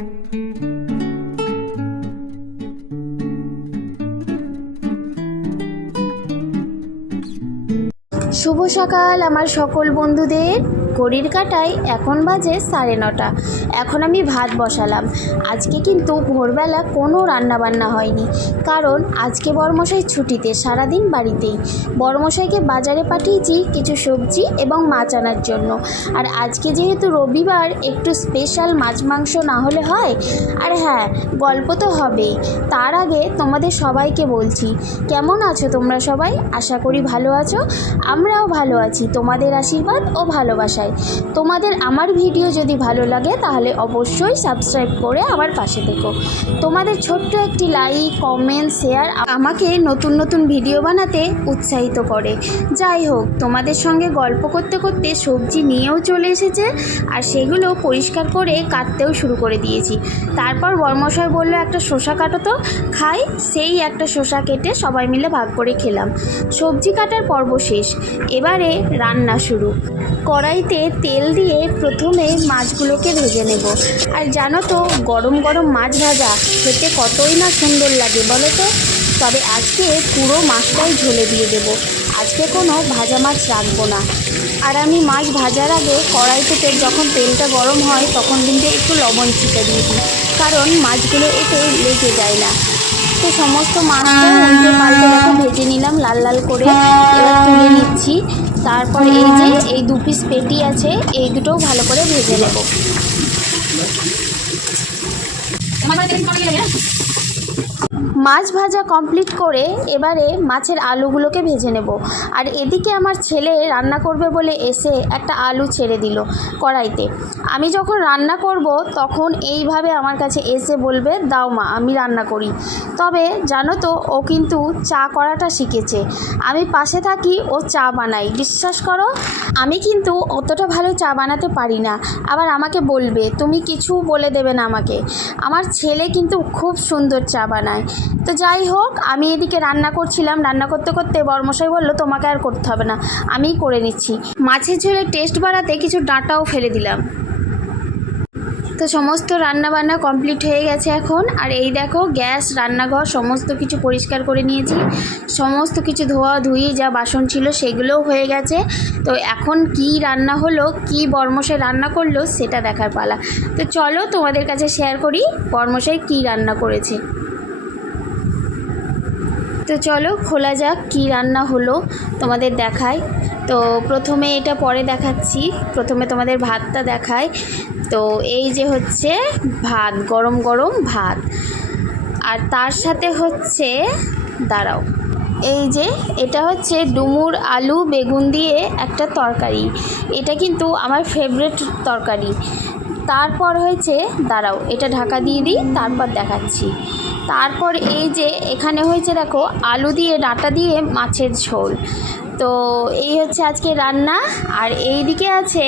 শুভ সকাল আমার সকল বন্ধুদের। ঘড়ির কাঁটায় এখন বাজে 9:30। এখন আমি ভাত বসালাম। আজকে কিন্তু ভোরবেলা কোনো রান্নাবান্না হয়নি, কারণ আজকে বড়মশাই ছুটিতে, সারাদিন বাড়িতেই। বড়মশাইকে বাজারে পাঠিয়েছি কিছু সবজি এবং মাছ আনার জন্য। আর আজকে যেহেতু রবিবার, একটু স্পেশাল মাছ মাংস না হলে হয়। আর হ্যাঁ, গল্প তো হবেই। তার আগে তোমাদের সবাইকে বলছি, কেমন আছো তোমরা সবাই? আশা করি ভালো আছো। আমরাও ভালো আছি তোমাদের আশীর্বাদ ও ভালোবাসায়। তোমাদের আমার ভিডিও যদি ভালো লাগে তাহলে অবশ্যই সাবস্ক্রাইব করে আমার পাশে থেকো। তোমাদের ছোট্ট একটি লাইক, কমেন্ট, শেয়ার আমাকে নতুন নতুন ভিডিও বানাতে উৎসাহিত করে। যাই হোক, তোমাদের সঙ্গে গল্প করতে করতে সবজি নিয়েও চলে এসেছে, আর সেগুলো পরিষ্কার করে কাটতেও শুরু করে দিয়েছি। তারপর বড়মশাই বলল, একটা শসা কাটো তো, খাই। সেই একটা শসা কেটে সবাই মিলে ভাগ করে খেলাম। সবজি কাটার পর্ব শেষ, এবারে রান্না শুরু। কড়াইতে তেল দিয়ে প্রথমে মাছগুলোকে ভেজে নেব। আর জানো তো, গরম গরম মাছ ভাজা খেতে কতই না সুন্দর লাগে বলো তো। তবে আজকে পুরো মাছটাই ঝোলে দিয়ে দেব। আজকে কোনো ভাজা মাছ রাখবো না। আর আমি মাছ ভাজার আগে কড়াইতে যখন তেলটা গরম হয় তখন কিন্তু একটু লবণ ছিটে দিয়ে দিই, কারণ মাছগুলো এতে লেগে যায় না। তো সমস্ত মাছটা উল্টে পাল্টে দেখো ভেজে নিলাম লাল লাল করে। এবার তুলে নিচ্ছি। তারপর এই যে এই 2 পিস পেটি আছে, এই দুটোও ভালো করে ভেজে নেব। মাছ ভাজা কমপ্লিট করে এবারে মাছের আলুগুলোকে ভেজে নেব। আর এদিকে আমার ছেলে রান্না করবে বলে এসে একটা আলু ছেড়ে দিল কড়াইতে। আমি যখন রান্না করব তখন এইভাবে আমার কাছে এসে বলবে, দাও মা আমি রান্না করি। তবে জানো তো, ও কিন্তু চা করাটা শিখেছে। আমি পাশে থাকি, ও চা বানাই। বিশ্বাস করো, আমি কিন্তু অতটা ভালো চা বানাতে পারি না। আবার আমাকে বলবে, তুমি কিছু বলে দেবে না আমাকে। আমার ছেলে কিন্তু খুব সুন্দর চা বানায়। তো যাই হোক, আমি এদিকে রান্না করছিলাম। রান্না করতে করতে বড়মশাই বলল, তোমাকে আর করতে হবে না, আমিই করে নিচ্ছি। মাছের ঝোলের টেস্ট বাড়াতে কিছু ডাঁটাও ফেলে দিলাম। তো সমস্ত রান্নাবান্না কমপ্লিট হয়ে গেছে এখন। আর এই দেখো, গ্যাস, রান্নাঘর সমস্ত কিছু পরিষ্কার করে নিয়েছি। সমস্ত কিছু ধোয়া ধুয়ে যা বাসন ছিল সেগুলোও হয়ে গেছে। তো এখন কি রান্না হলো, কি বড়মশাই রান্না করলো সেটা দেখার পালা। তো চলো তোমাদের কাছে শেয়ার করি বড়মশাই কি রান্না করেছে। তো চলো খোলা যাক কি রান্না হলো, তোমাদের দেখাই। তো প্রথমে এটা পরে দেখাচ্ছি, প্রথমে তোমাদের ভাতটা দেখাই। তো এই যে হচ্ছে ভাত, গরম গরম ভাত। আর তার সাথে হচ্ছে, দাঁড়াও, এই যে এটা হচ্ছে ডুমুর আলু বেগুন দিয়ে একটা তরকারি। এটা কিন্তু আমার ফেভারিট তরকারি। তারপর হয়েছে, দাঁড়াও এটা ঢাকা দিয়ে দিই, তারপর দেখাচ্ছি। তারপর এই যে এখানে হয়েছে দেখো, আলু দিয়ে ডাঁটা দিয়ে মাছের ঝোল। তো এই হচ্ছে আজকে রান্না। আর এই দিকে আছে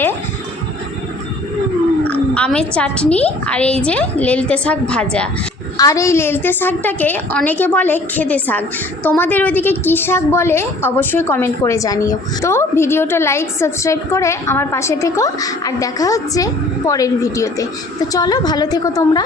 আমের চাটনি, আর এই যে লেলতে শাক ভাজা। আর এই লেলতে শাকটাকে অনেকে বলে খেদে শাক। তোমাদের ওইদিকে কী শাক বলে অবশ্যই কমেন্ট করে জানিও। তো ভিডিওটা লাইক, সাবস্ক্রাইব করে আমার পাশে থেকো। আর দেখা হচ্ছে পরের ভিডিওতে। তো চলো, ভালো থেকো তোমরা।